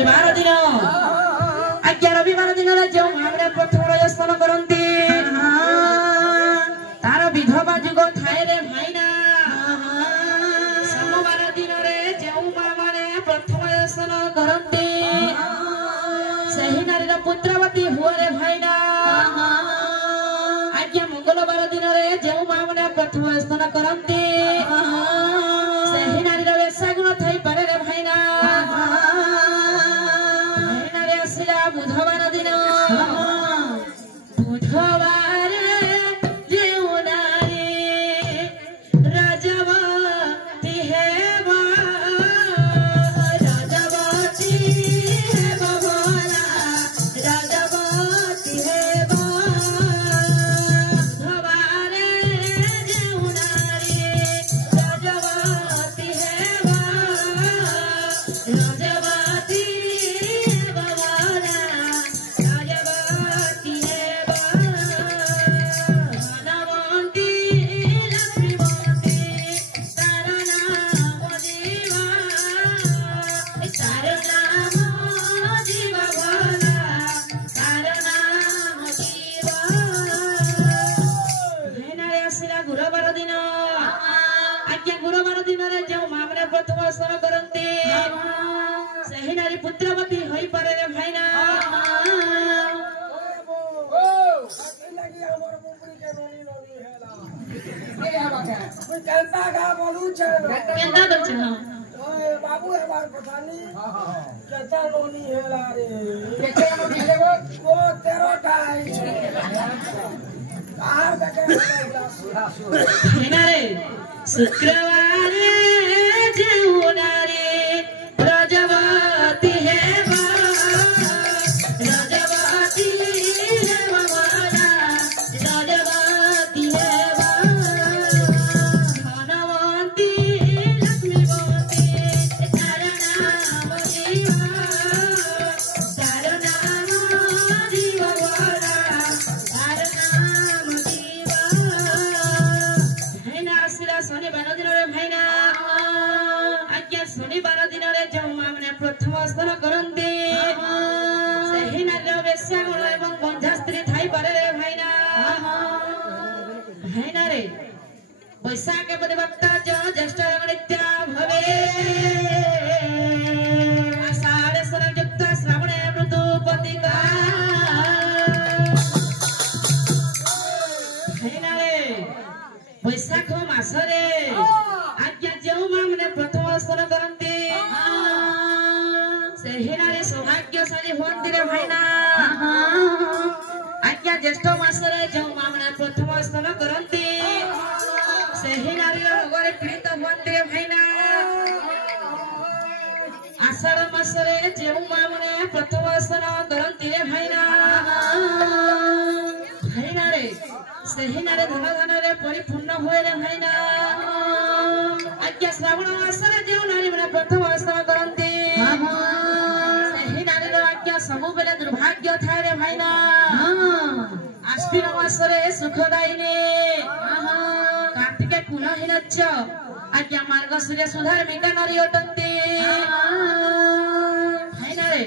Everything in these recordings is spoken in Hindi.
रविवार दिन आज्ञा रविवार दिन जो मामले प्रथम स्नान करती तार विधवा जुग थाए रे भाईना सोमवार दिन जो माने प्रथम स्नान करती सही नारीर पुत्रवती हुए रे भाईना आज्ञा मंगलवार दिन जो माने प्रथम स्नान करती सही नारीर वेशागुण थई पारे रे भाईना बुधवार दिन बुधवार जेउ नारी राजवती हेबा राजवती हेबा भोला राजवती हेबा बुधवार जेउ नारी राजवती हेबा राजवती पुत्रवती होई पारे रे भाईना केंता गा बोलू छे केंता दल छ ओए बाबू हमार पठानी केंता लोनी हेला रे केंता लोनी हेले वो 13 टाई बाहर देखे हेना रे शुक्रवार जेउ नारी राजवती हेबा राजवती हेबा भोला राजवती हेबा धनवती लक्ष्मीवती तार नाम जीव भोला तार नाम जीव भाईना आसिला शनिवार दिन रे भाईना आज्ञा शनिवार दिन रे जो माने प्रथम स्नान करते सही नारी वेश्यागुण एवं बंझा स्त्री थाई पारे रे भाईना भाईना रे बैशाख प्रतिपत्ता ज्येष्ठ नित्या भवे आषाढ़ शरयुक्त श्रावण ऋतु पतिका भाईना रे बैशाख मास रे आज्ञा जो माने प्रथम स्नान करते सही नारी सौभाग्यशाली होती रे भाईना आज्ञा ज्येष्ठ मास रे जो माने प्रथम स्नान करते सही नारी रोगरे पीड़ित होती रे भाईना आषाढ़ मास रे जो माने प्रथम स्नान करते रे भाईना भाईना रे सही नारी धन धन रे परिपूर्ण हुए रे भाईना आज्ञा श्रावण मास रे जो नारी माने प्रथम स्नान करते सही नारी आज्ञा सबु बेले दुर्भाग्य थाए रे भाईना आश्विन मास रे सुखदायिनी कार्तिके कुलहीनच्च आज्ञा मार्गशीर्ष सुधार्मिका नारी अटंती भाईना रे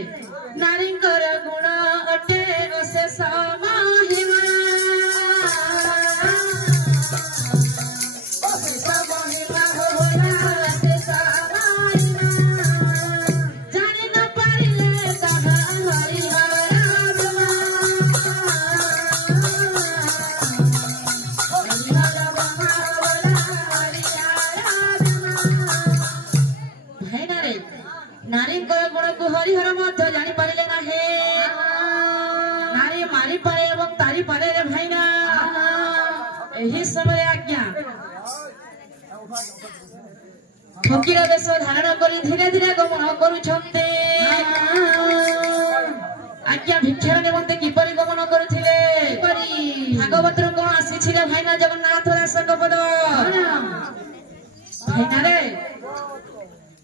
नारींकर गुण अटे अशेष महिमा नारी गुण को हरिहर मध्य जानी पारे ना नारी मारी पारे एवं तारी पारे रे भाईना एही समय आज्ञा फकीर वेश धारण करी धीरे धीरे गमन करुछन्ते आज्ञा भिक्षार निमंते किपरि गमन करुथिले भागवतर कोन आसीछिले भाईना जगन्नाथ दास पद भाईना रे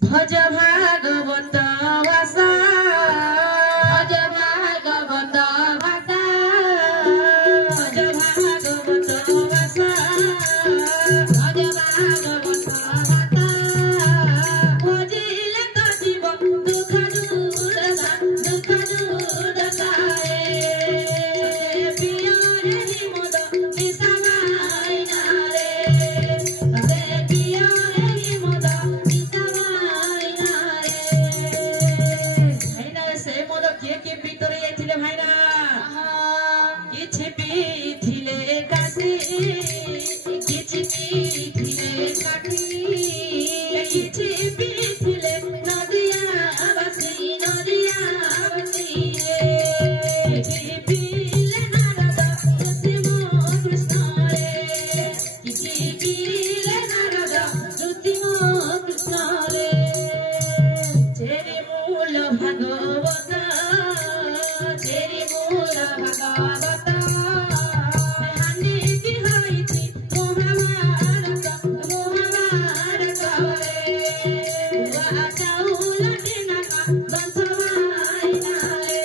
भज भागवत भाषा भज भागवत भाषा भज भागवत भाषा भज भागवत भाषा भजिले तो जीवन दुख दूर भागवत तेरी मूल भागवत हानि की होई थी मोहमारत रे हुआ चाउल दिना का बंसवाई नारे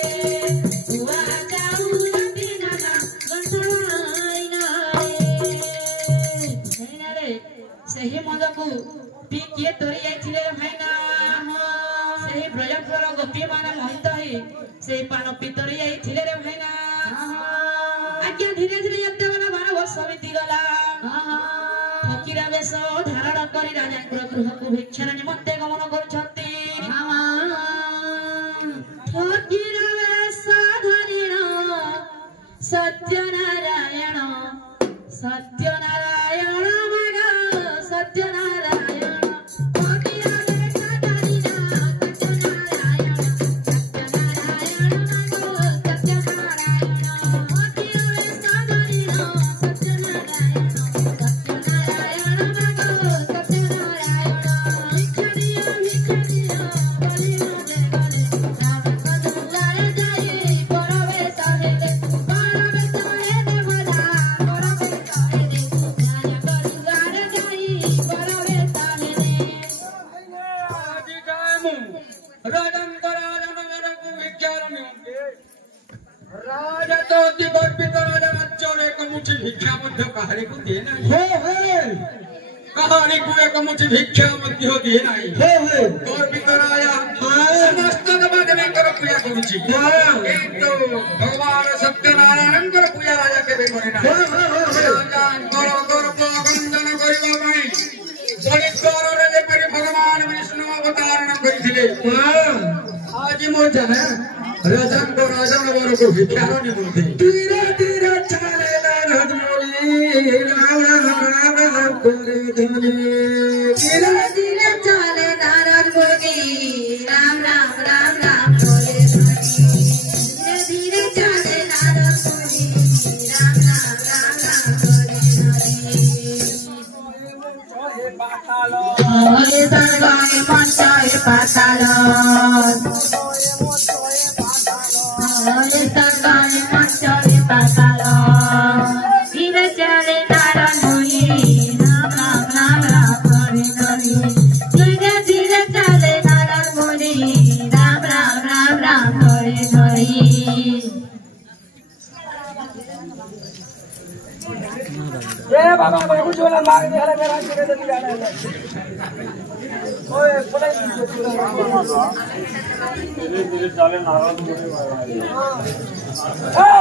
हुआ चाउल दिना का बंसवाई नारे ସେହି ମଦକୁ ପି କିଏ ତୋରି ଯାଇଥିଲେ ଭାଇନା ସେହି ବ୍ରଜପୁର ଗୋପୀମାନେ ମୋହିତ ହୋଇ ସେହି ପାନ ପିତରି ଯାଇଥିଲେ ରେ ଭାଇନା ଆଜ୍ଞା ଧୀରେ ଧୀରେ ଯେତେବେଳେ 12 ବର୍ଷ ବିତିଗଲା ଫକୀର ବେଶ ଧାରଣ କରି ରାଜାଙ୍କର ଗୃହକୁ ଭିକ୍ଷାର ନିମନ୍ତେ ଗମନ କରୁଛନ୍ତି ଫକୀର ବେଶ ଧରିଣ ସତ୍ୟନାରାୟଣ ସତ୍ୟନାରାୟଣ ମଗ ସତ୍ୟନାରାୟଣ ଫକୀର ବେଶ ଧରିଣ ସତ୍ୟନାରାୟଣ ସତ୍ୟନାରାୟଣ ମଗ ସତ୍ୟନାରାୟଣ ଫକୀର ବେଶ ଧରିଣ ସତ୍ୟନାରାୟଣ ସତ୍ୟନାରାୟଣ ମଗ ସତ୍ୟନାରାୟଣ ଭିକ୍ଷାରିଆ ଭିକ୍ଷାରିଆ ବଳି ଗଲେ ରାମଙ୍କ ଦୁଆରେ ଯାଇ ପରବେଶ ହେଲେ ପରବେଶ ହେଲେ ଭଲା ପରବେଶ ହେଲେ ରାଜାଙ୍କ ଦୁଆରେ ଯାଇ ପରବେଶ ହେଲେ ଆଜି ଯାଏ ମୁଁ ରାଜାଙ୍କ ରାଜନଗରକୁ ଭିକ୍ଷାର ନିମନ୍ତେ ରାଜା ତ ଅତି ଗର୍ବିତ ରାଜା ରାଜ୍ୟରେ ଏକ ମୁଠି ଭିକ୍ଷା ମଧ୍ୟ କାହାରିକୁ ଦିଏ ନାହିଁ କାହାରିକୁ ଏକ ମୁଠି ଭିକ୍ଷା ମଧ୍ୟ ଦିଏ ନାହିଁ ଗର୍ବିତ ରାଜା ସମସ୍ତ ଦେବାଦେବୀଙ୍କର ପୂଜା କରୁଛି କିନ୍ତୁ ଭଗବାନ ସତ୍ୟନାରାୟଣଙ୍କର ପୂଜା ରାଜା କେବେ କରେ ନାହିଁ ରାଜାଙ୍କର ଗର୍ବ ଗଞ୍ଜନ କରିବା ପାଇଁ ହରିଦ୍ୱାରରେ ଯେପରି ଭଗବାନ ବିଷ୍ଣୁ ଅବତାରଣ କରିଥିଲେ ଆଜି ମୁଁ ଜାଣେ ରାଜାଙ୍କ ରାଜନଗରକୁ ଭିକ୍ଷାର ନିମନ୍ତେ ଧୀରେ ଧୀରେ ଚାଲେ ରାମ ରାମ କରି ଧରି ଧୀରେ ଧୀରେ ଚାଲେ ନାରଦ ମୁନି ରାମ ରାମ ରାମ ରାମ করে ধরি ধীরে ধীরে চালে নারদ মুনি রাম রাম রাম রাম করে ধরি ওরে সর্বাণি মঞ্চায় পাতাল ওরে সর্বাণি মঞ্চায় পাতাল ধীরে চলে নারদ মুনি রাম রাম রাম রাম করে ধরি ধীরে ধীরে চলে নারদ মুনি রাম রাম রাম রাম করে ধরি बाबा बाबू जो ना मार दे हरे मेरा चले दे जाना है ओए पुलिस धीरे धीरे चाले नाराज होने वाला है।